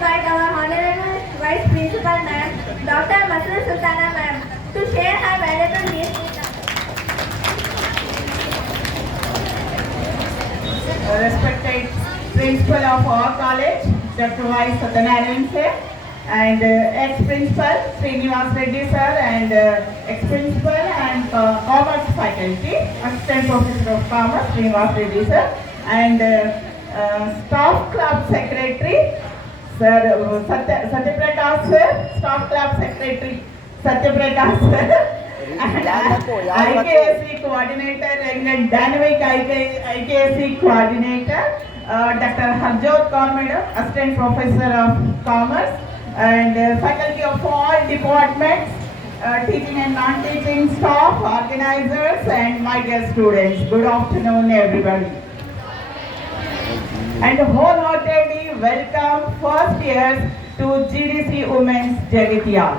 invite our Honorable Vice Principal Ma'am, Dr. Masroor Sultana Ma'am, to share her valuable views with us. Respected Principal of our college, Dr. Y. Satyanarayan sir, and ex-principal Srinivas Reddy sir, and ex-principal and commerce faculty, assistant professor of commerce Srinivas Reddy sir, and staff club secretary sir Satyaprakash sir, staff club secretary Satyaprakash sir, and IKSC coordinator and dynamic IKSC coordinator Dr. Harjot Kaur madam, assistant professor of commerce, and faculty of all departments, teaching and non-teaching staff, organizers, and my dear students. Good afternoon, everybody. And wholeheartedly welcome first years to GDC Women's Jagatiyal.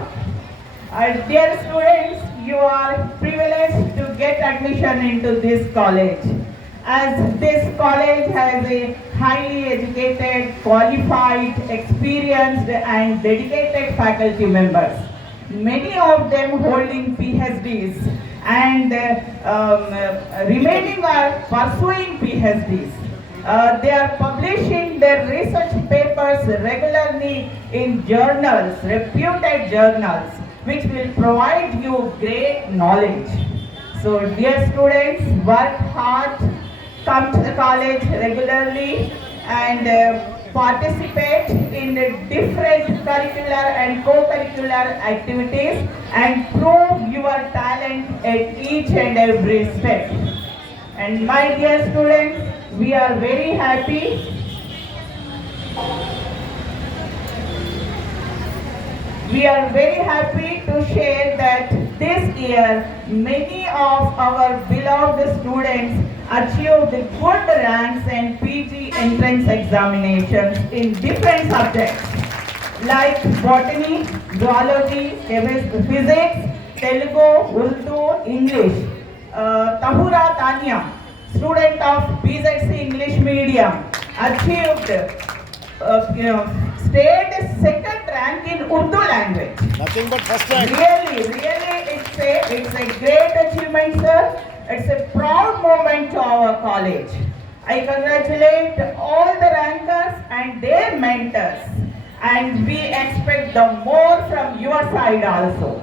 Dear students, you are privileged to get admission into this college, as this college has a highly educated, qualified, experienced and dedicated faculty members, many of them holding PhDs and remaining are pursuing PhDs. They are publishing their research papers regularly in journals, reputed journals, which will provide you great knowledge. So dear students, work hard, come to the college regularly, and participate in the different curricular and co-curricular activities and prove your talent at each and every step. And my dear students, we are very happy to share that this year many of our beloved students achieved good ranks in PG entrance examinations in different subjects like botany, zoology, physics, Telugu, Urdu, English. Tahura Tanya, student of BZC English medium, achieved stayed second rank in Urdu language. Nothing but first rank. Really, it's a great achievement, sir. It's a proud moment to our college. I congratulate all the rankers and their mentors, and we expect the more from your side also.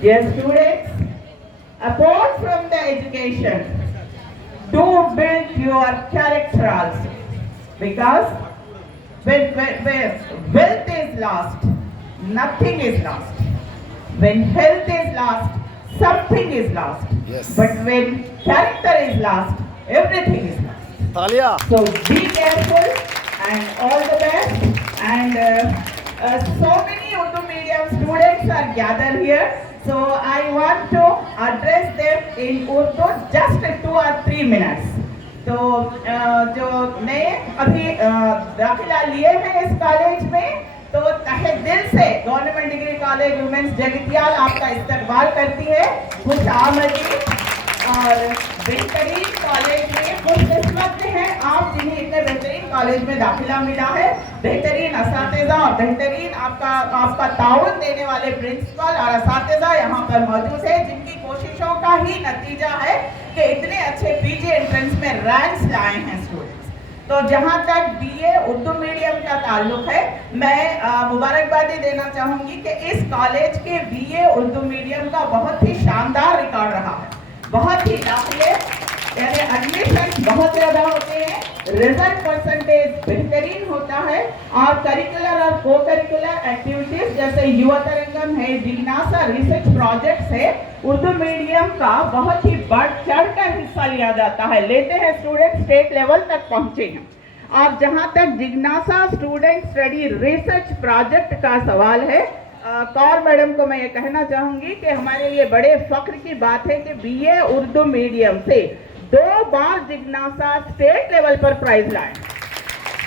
Dear students, apart from the education, do build your character also, because when wealth is lost, nothing is lost. When health is lost, something is lost. Yes. But when character is lost, everything is lost. Talia. So be careful and all the best. And so many Urdu medium students are gathered here. So I want to address them in Urdu just 2 or 3 minutes. तो जो नए अभी दाखिला लिए हैं इस कॉलेज में, तो तहे दिल से government degree college women's Jagtial आपका इस्तकबाल करती है। खुश आमदीद। और बेहतरीन कॉलेज में खुशकिस्मत हैं आप जिन्हें इतने बेहतरीन कॉलेज में दाखिला मिला है। बेहतरीन असातिज़ा और बेहतरीन आपका ताउन देने वाले प्रिंसिपल और असातिज़ा यहाँ पर मौजूद है, जिनकी कोशिशों का ही नतीजा है कि इतने अच्छे पीजी एंट्रेंस में रैंक्स लाए हैं स्टूडेंट्स। तो जहाँ तक बीए उर्दू मीडियम का ताल्लुक है, मैं मुबारकबादी देना चाहूँगी कि इस कॉलेज के बीए उर्दू मीडियम का बहुत ही शानदार रिकॉर्ड रहा है। बहुत ही दाखिले यानी एडमिशन बहुत ज़्यादा होते हैं, रिजल्ट परसेंटेज बेहतरीन होता है, और करिकुलर और को करिकुलर एक्टिविटीज जैसे युवा तरंगम है, जिज्ञासा रिसर्च प्रोजेक्ट्स है, उर्दू मीडियम का बहुत ही बढ़ चढ़कर हिस्सा लिया जाता है। लेते हैं स्टूडेंट स्टेट लेवल तक पहुँचे हैं। और जहाँ तक जिज्ञासा स्टूडेंट स्टडी रिसर्च प्रोजेक्ट का सवाल है, कौर मैडम को मैं ये कहना चाहूँगी कि हमारे लिए बड़े फख्र की बात है कि बीए उर्दू मीडियम से 2 बार जिज्ञासा स्टेट लेवल पर प्राइज लाए।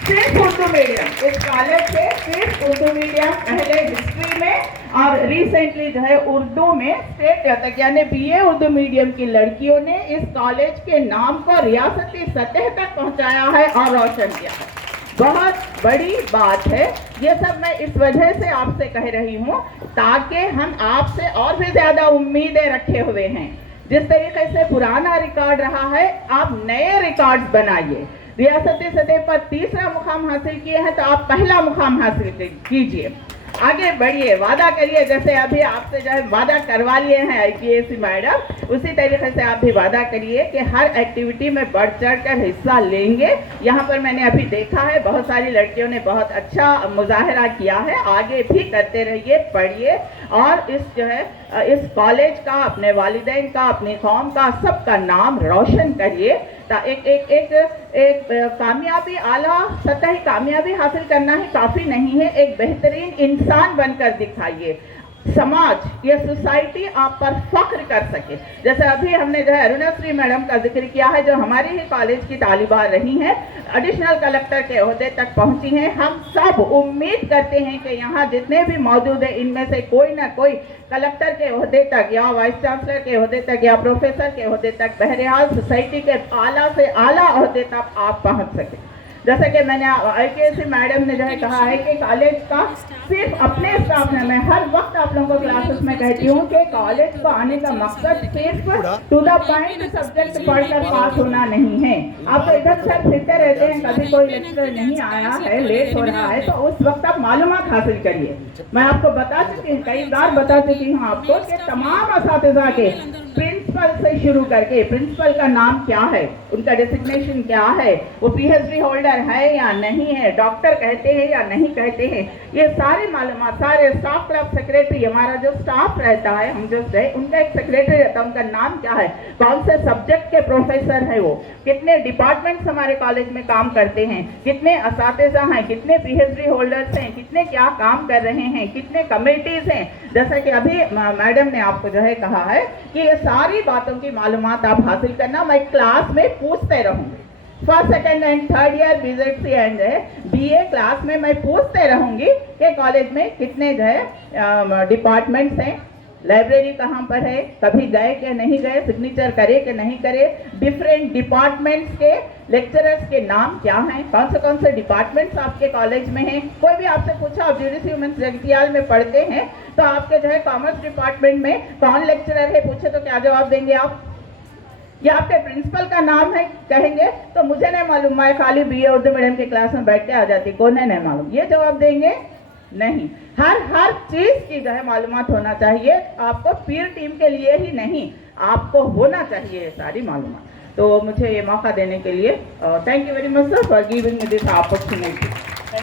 सिर्फ उर्दू मीडियम इस कॉलेज से, सिर्फ उर्दू मीडियम पहले हिस्ट्री में और रिसेंटली जो है उर्दू में स्टेट लेवल तक, यानी बीए उर्दू मीडियम की लड़कियों ने इस कॉलेज के नाम को रियासती सतह तक पहुंचाया है और रोशन किया है। बहुत बड़ी बात है। ये सब मैं इस वजह से आपसे कह रही हूँ ताकि हम आपसे और भी ज्यादा उम्मीदें रखे हुए हैं। जिस तरीके से पुराना रिकॉर्ड रहा है, आप नए रिकॉर्ड्स बनाइए। रियासती सतह पर तीसरा मुकाम हासिल किए हैं तो आप पहला मुकाम हासिल कीजिए, आगे बढ़िए, वादा करिए। जैसे अभी आपसे जो है वादा करवा लिए हैं IPS मैडम, उसी तरीके से आप भी वादा करिए कि हर एक्टिविटी में बढ़ चढ़ कर हिस्सा लेंगे। यहाँ पर मैंने अभी देखा है बहुत सारी लड़कियों ने बहुत अच्छा मुजाहरा किया है, आगे भी करते रहिए, पढ़िए और इस जो है इस कॉलेज का, अपने वालिदैन का, अपनी कौम का, सबका नाम रोशन करिए। एक कामयाबी, आला सतही कामयाबी हासिल करना ही काफ़ी नहीं है, एक बेहतरीन इंसान बनकर दिखाइए। समाज, ये सोसाइटी आप पर फख्र कर सके। जैसे अभी हमने जो है अरुणाश्री मैडम का जिक्र किया है, जो हमारी ही कॉलेज की तालिबा रही हैं, एडिशनल कलेक्टर के ओहदे तक पहुंची हैं। हम सब उम्मीद करते हैं कि यहाँ जितने भी मौजूद हैं इनमें से कोई ना कोई कलेक्टर के ओहदे तक या वाइस चांसलर के ओहदे तक या प्रोफेसर के ओहदे तक, बहरहाल सोसाइटी के आला से आला ओहदे तक आप पहुँच सकें। जैसे कि मैंने IPS मैडम ने जो है कहा है कि कॉलेज का सिर्फ अपने स्टाफ में, मैं हर वक्त आप लोगों को क्लासेस में कहती हूँ कि कॉलेज को आने का मकसद सिर्फ टू द पॉइंट सब्जेक्ट पढ़कर पास होना नहीं है। आप तो इधर उधर फिरते रहते हैं, कभी कोई लेक्चर नहीं आया है, लेट हो रहा है, तो उस वक्त आप मालूमात हासिल करिए। मैं आपको बता चुकी हूँ, कई बार बता चुकी हूँ आपको कि तमाम असातिज़ा के प्रिंसिपल से शुरू करके, प्रिंसिपल का नाम क्या है, उनका डेसिग्नेशन क्या है, वो PhD होल्डर है या नहीं है, डॉक्टर कहते हैं या नहीं कहते हैं, ये सारे मालूमात, सारे स्टाफ क्लब सेक्रेटरी, हमारा जो स्टाफ रहता है, हम जो है उनका एक सेक्रेटरी रहता है, उनका नाम क्या है, कौन से सब्जेक्ट के प्रोफेसर है वो, कितने डिपार्टमेंट्स हमारे कॉलेज में काम करते हैं, कितने असातिज़ा हैं, कितने PhD होल्डर्स हैं, कितने क्या काम कर रहे हैं, कितने कमेटीज हैं। जैसा कि अभी मैडम ने आपको जो है कहा है कि ये सारी बातों की मालूमात आप हासिल करना, मैं क्लास में पूछते रहूँगी। First, second and third year BZC and BA class में मैं पूछते रहूँगी कि कॉलेज में कितने जो है डिपार्टमेंट्स हैं, लाइब्रेरी कहाँ पर है, कभी गए कि नहीं गए, सिग्नेचर करे कि नहीं करे, डिफरेंट डिपार्टमेंट्स के लेक्चरर्स के नाम क्या हैं, कौन से डिपार्टमेंट्स आपके कॉलेज में हैं। कोई भी आपसे पूछा, आप ज्यूडिशरी वुमेन्स जगतियाल में पढ़ते हैं तो आपके जो है कॉमर्स डिपार्टमेंट में कौन लेक्चरर है पूछे तो क्या जवाब देंगे आप? या आपके प्रिंसिपल का नाम है कहेंगे तो मुझे नहीं मालूम, मैं खाली BA उर्दू मीडियम की क्लास में बैठ के आ जाती, कौन है नहीं मालूम, ये जवाब देंगे नहीं। हर चीज की जो है मालूमात होना चाहिए, आपको पीर टीम के लिए ही नहीं, आपको होना चाहिए ये सारी मालूमात। तो मुझे ये मौका देने के लिए thank you very much sir for giving me this opportunity.